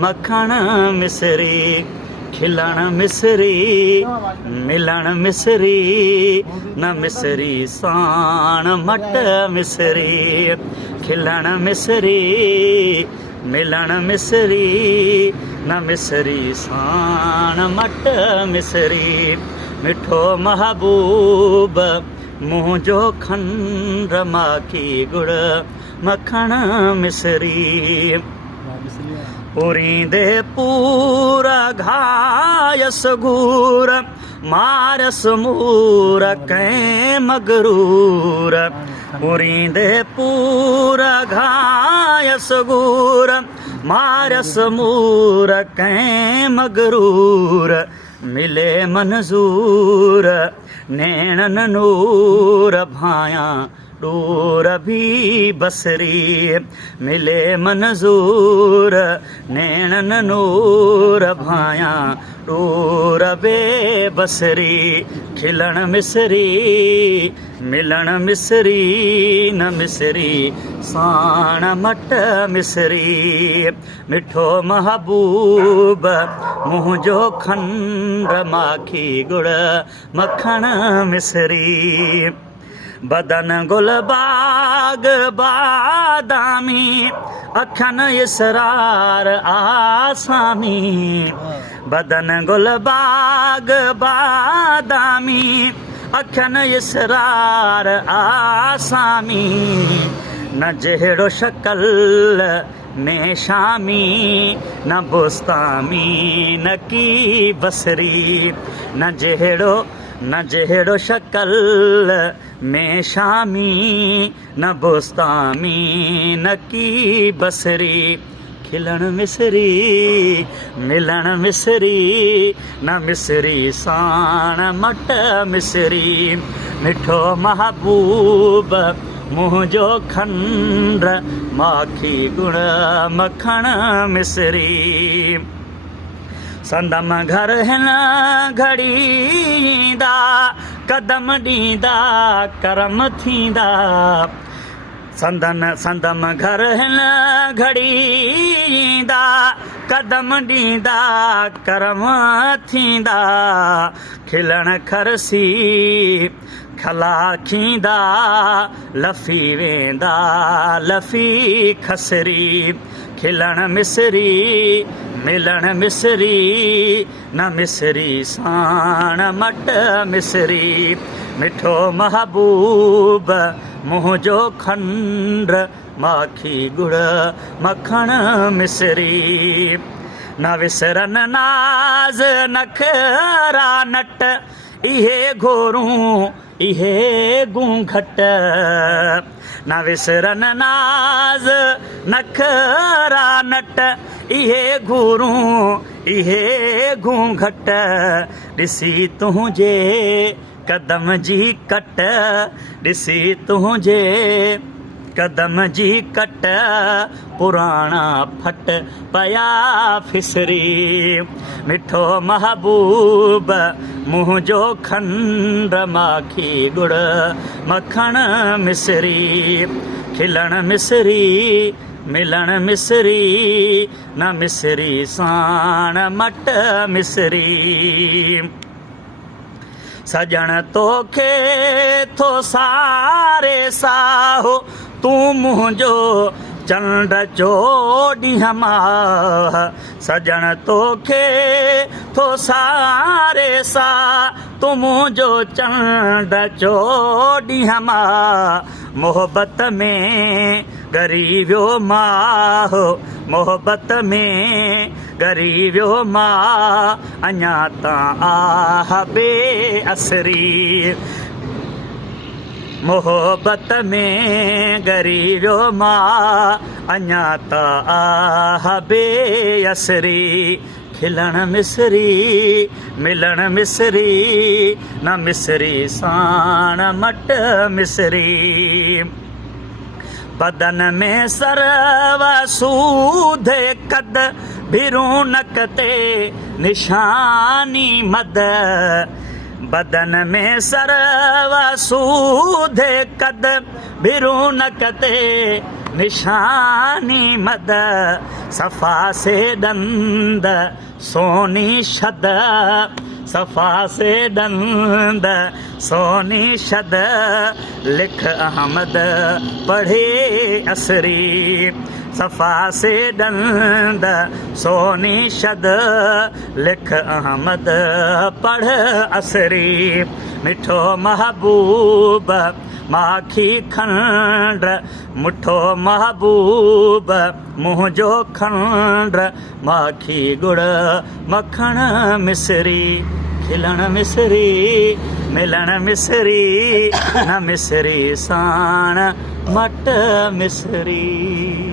मखण मिसरी खिलण मिसरी मिलण मिसरी न मिसरी साण मट मिसरी खिलण मिसरी मिलण मिसरी न मिसरी साण मट मिसरी मिठो महबूब मुंह जो खंड माखी गुड़ मखण मिसरी पुरींदे पूरा घायस घूर मारस मूर कैं मगरूर पुरींदे पूरा घायस घूर मारस मूर कैं मगरूर मिले मंजूर नैणन नूर भायां दूर भी बसरी मिले मंजूर नैणन नूर भायां दूर बे बसरी खिलण मिसरी मिलण मिसरी न मिसरी साण मट मिसरी मिठो महबूब मुंह जो खंड माखी गुड़ मखण मिसरी बदन गुलबाग बादामी अखन इसरार आसामी बदन गुलबाग बादामी अखन इसरार आसामी न जहिड़ो शकल में शामी न बुस्तामी न की बसरी न जहिड़ो शकल में शामी न बुस्तामी न की बसरी खिलण मिसरी मिलण मिसरी न मिसरी साण मट मिसरी मिठो महबूब मुंह जो खंड माखी गुण मखण मिसरी संदम घर हिन घड़ी ईंदा कदम ॾींदा करम थींदा संदम घर हिन घड़ी ईंदा कदम ॾींदा करम थींदा खिलण खरसी खला खींदा लफी वेंदा लफी खसरी खिलण मिसरी मिलण मिसरी न मिसरी साण मट मिसरी मिठो महबूब मुंह जो खंड माखी गुड़ मखण मिसरी न विसरन नाज नखरा नट इहे घोरूं इहे घूंघट न विसरन नाज नखरा नट इहे घोरूं इहे घूंघट ॾिसी तुंहिंजे कदम जी कट ॾिसी तुंहिंजे कदम जी कट पुराणा फट पया फिसरी मिठो महबूब मुंह जो खंड माखी गुड़ मखण मिसरी खिलण मिसरी मिलण मिसरी न मिसरी साण मट मिसरी सजण तोखे थो सारे साहो तूं मुंहिंजो चंड जो ॾींहं मां सजण तोखे थो सारे सा तूं मुंहिंजो चंड जो ॾींहं मां मोहबत में ॻरी वियो मां मोहबत में ॻरी वियो मां अञा तां आह बे असरी मोहबत में ॻरी वियो मां अञा त आह बे असरी खिलण मिसरी मिलण मिसरी न मिसरी साण मट मिसरी बदन में सरव सूधे कद भिरूनक ते निशानी मद बदन में सरव सूधे कद भिरूनक ते निशानी मद सफ़ा से दंद सोनी शद सफ़ा से दंद सोनी शद लिख अहमद पढ़े असरी सफ़ा से दंद सोनी शद लिख अहमद पढ़ असरी मिठो महबूब माखी खंड मुठो महबूब मुँह जो खंड माखी गुड़ मखण मिसरी खिलण मिसरी मिलण मिसरी न मिसरी साण मट मिसरी।